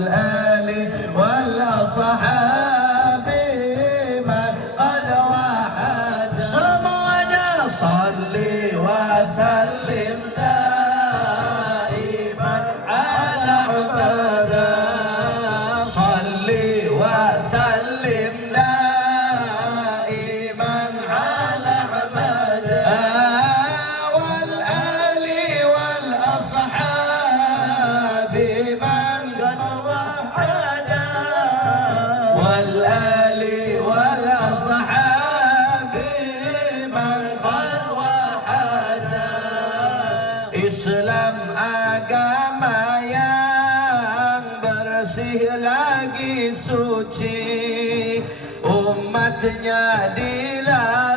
الآل والأصحاب من قد وحد semuanya صلي وسلم دائما على عبادة صلي وسلم دائما على عبادة والآل والأصحاب من قد وحد والآل والأصحاب من قد وحد Islam agama yang bersih lagi suci, umatnya dilarang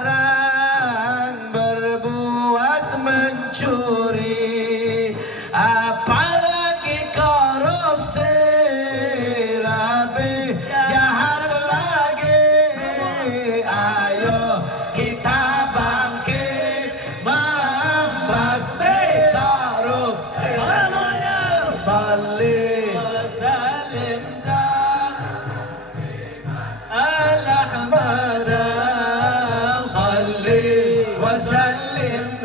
berbuat mencuri, apalagi korupsi, lebih jahat lagi. Ayo kita bangkit membasmi korupsi semuanya. Salli wa sallim ala Ahmada salli wa sallim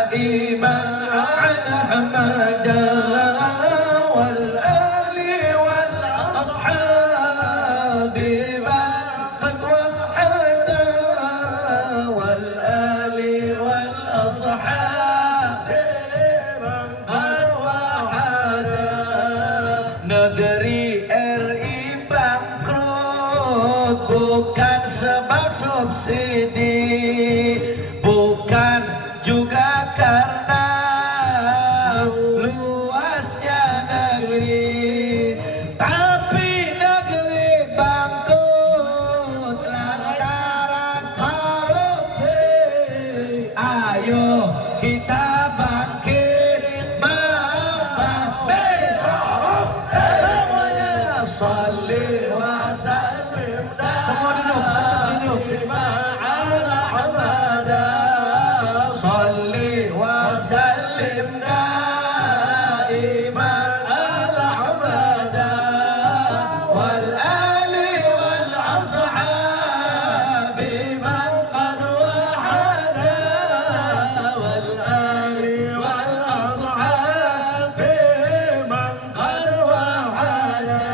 daiman ala Ahmada wal ali wal ashabi man qad wahada wal ali wal ashabi man qad wahada. Negeri RI bangkrut bukan sebab subsidi, bukan juga karena luasnya negeri, tapi negeri bangkrut lantaran korupsi. Ayo kita bangkit membasmi korupsi semuanya. Salli wa sallim semua duduk ala Ahmada salli wa sallim daiman ala Ahmada wal ali wal ashabi man qad wahada wal ali wal ashabi man qad wahada.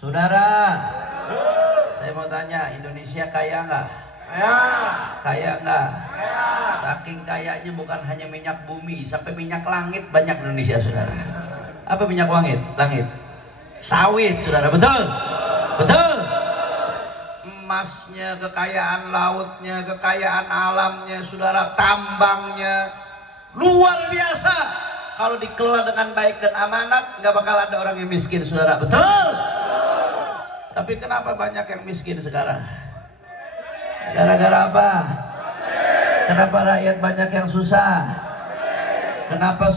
Saudara, saya mau tanya, Indonesia kaya nggak? Kaya nggak? Saking kayanya bukan hanya minyak bumi, sampai minyak langit banyak di Indonesia, saudara. Apa minyak langit? Sawit, saudara, betul? Betul? Emasnya, kekayaan lautnya, kekayaan alamnya, saudara, tambangnya luar biasa. Kalau dikelola dengan baik dan amanat, nggak bakal ada orang yang miskin, saudara. Betul? Tapi kenapa banyak yang miskin sekarang? Gara-gara apa? Kenapa rakyat banyak yang susah? Kenapa